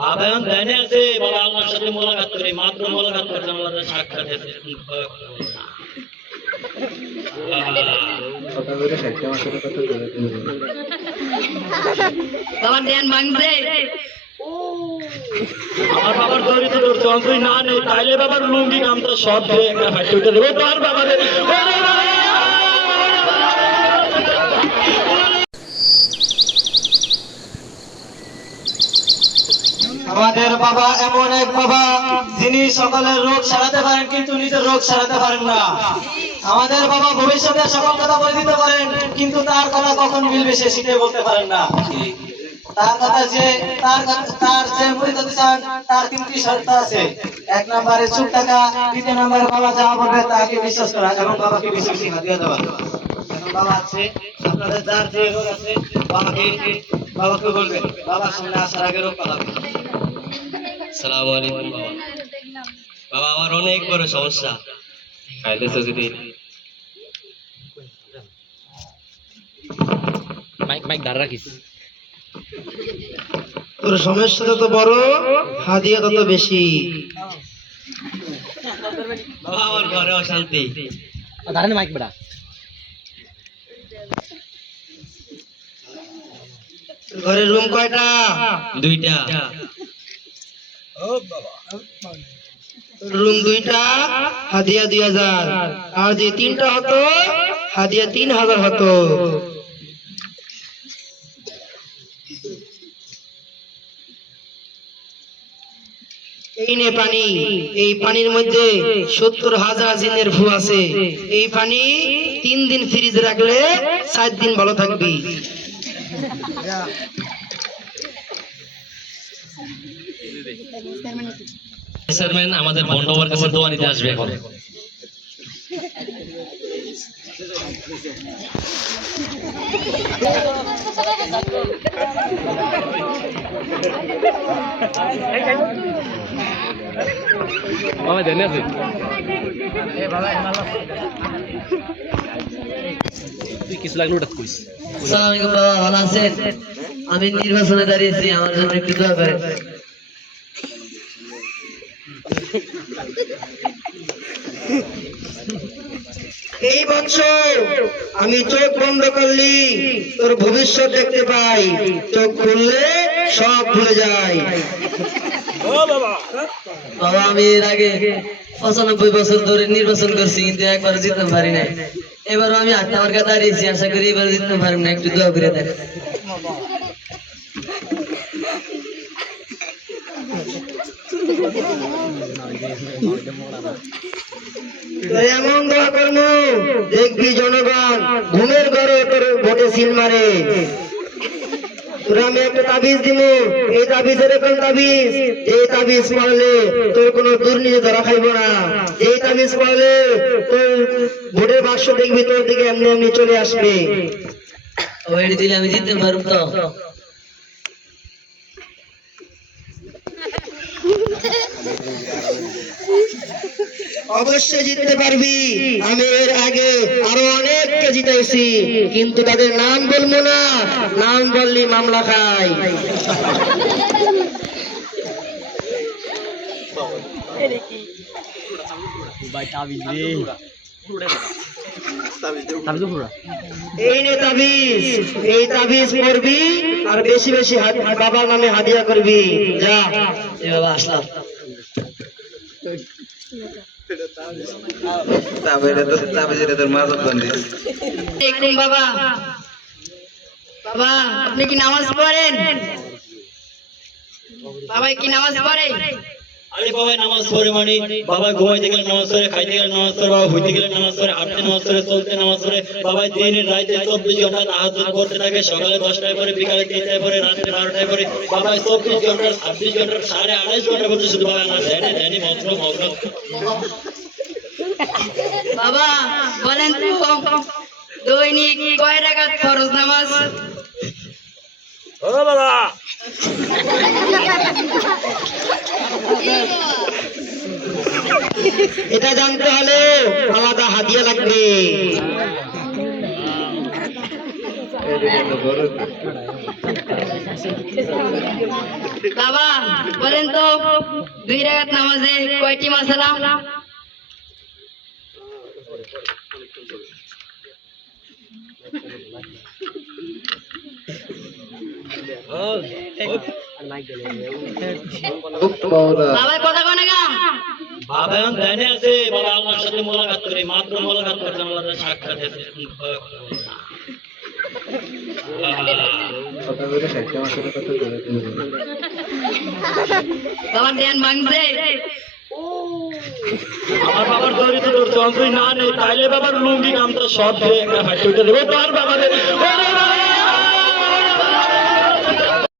বাবা এখন ধ্যানে আছে, বাবা আল্লাহর সাথে মোলাকাত করে, মাত্র মোলাকাত করছে, আমাদের সাক্ষাৎ হয়েছে। বাবার ধ্যান ভাঙছে। আমার বাবার দড়ি তো ধরছে, অন্তই না নেই, তাইলে বাবার লুঙ্গি গামটা সব ধরে একটা হাইট উঠে দেবো তো আর বাবার। আমাদের বাবা এমন এক বাবা যিনি সকলের রোগ সারাতে পারেন কিন্তু নিজের রোগ সারাতে পারেন না। আমাদের বাবা ভবিষ্যতে সকল কথা বলে দিতে পারেন কিন্তু তার কথা কখন মিলবে সে সেটাই বলতে পারেন না। তার কথা তার যে মুরিদ হতে চান তার তিনটি শর্ত আছে। এক নম্বরে চুপ থাকা, দ্বিতীয় নম্বরে বাবা যা বলবে তাকে বিশ্বাস করা এবং বাবাকে বিশ্বাসী হাদিয়া দেওয়া। এখন বাবা আছে, আপনাদের যার যে রোগ আছে বাবাকে বলবেন, বাবার সামনে আসার আগে রোগ পালাবে। আসসালামু আলাইকুম বাবা। বাবা আমার অনেক বড় সমস্যা, খাইতেছে যদি মাইক ধরে রাখিস। তোর সমস্যা তত বড়, হাদিয়া তত বেশি। বাবা আমার ঘরে অশান্তি। ধরেন মাইক বেড়া। ঘরের রুম কয়টা? দুইটা। রুম দুইটা, হাদিয়া 2000। আর যে তিনটা হতো হাদিয়া 3000 হতো। এই নে পানি, এই পানির মধ্যে 70,000 জিনের ভু আছে। এই পানি 3 দিন ফ্রিজে রাখলে 4 দিন ভালো থাকবি। চেয়ারম্যান আমাদের বন্ডবার কাছে দোয়া নিতে আসবে এখন। বাবা ধ্যানে আছে। তুই কিছু লাগলো ওটা করিস। আসসালামু আলাইকুম বাবা, ভালো আছেন? আমি নির্বাচনে দাঁড়িয়েছি, আমার জন্য একটু দোয়া করেন। এই বছর আমি চোখ বন্ধ করলি তোর ভবিষ্যৎ দেখতে পাই, চোখ খুললে সব ভুলে যায়। বাবা আমি এর আগে 95 বছর ধরে নির্বাচন করছি কিন্তু একবার জিততে পারি নাই। এবারও আমি 8 মার্কা দাঁড়িয়েছি, আশা করি এবার জিততে পারবো না, একটু দোয়া করে দেন। এমন দোয়া করবো দেখবি জনগণ ঘুমের ঘরে তোর ভোটে সিল মারে। তোর আমি একটা তাবিজ দিব, এই তাবিজ এরকম তাবিজ, এই তাবিজ পড়লে তোর কোনো দুর্নীতি ধরা খাইব না। এই তাবিজ পড়লে তোর ভোটের বাক্স দেখবি তোর দিকে এমনি এমনি চলে আসবে। ওই দিলে আমি জিততে পারবো তো? অবশ্যই জিততে পারবি। আমি এর আগে আরো অনেককে জিতাইছি কিন্তু তাদের নাম বলবো না, নাম বললি মামলা খাই। এই নে তাবিজ, এই তাবিজ পড়বি আর বেশি বেশি বাবার নামে হাদিয়া করবি। যা এ বাবা আসলাম। বাবা বাবা আপনি কি নামাজ পড়েন? বাবা কি নামাজ পড়ে? আরে বাবা নামাজ পড়ে মানে বাবা ঘুমাইতে গেলে নামাজ পড়ে, খাইতে গেলে নামাজ পড়ে, বাবা হইতে গেলে নামাজ পড়ে, হাঁটতে নামাজ পড়ে, চলতে নামাজ পড়ে। বাবা দিনের রাতে 24 ঘন্টা তাহাজ্জুদ করতে থাকে, সকালে 10টায় পরে, বিকালে 3টায় পরে, রাতে 12টায় পরে। বাবা 24 ঘন্টা 26 ঘন্টা 28.5 ঘন্টা পর্যন্ত শুধু বাবা না ধ্যানে ধ্যানে মগ্ন মগ্ন। বাবা বলেন তো দৈনিক কয় রাকাত ফরজ নামাজ? ও বাবা এটা জানতে হলে আলাদা হাদিয়া লাগবে। বাবা বলেন তো 2 রাকাত নামাজে কয়টি মাসালা? বাবা কথা কয় না গা? বাবা এখন ধ্যানে আছে, বাবা আল্লাহর সাথে মোলাকাত করে, মাত্র মোলাকাত করছে, আল্লাহর সাথে সাক্ষাৎ হয়েছে। বাবার ধ্যান ভাঙছে? আমার বাবার দড়িতে ধরছে, অন্তই না নেই, তাইলে বাবার লুঙ্গি গামটা সব ধরে একটা হাঁটতে উঠে দেবে, তার বাবা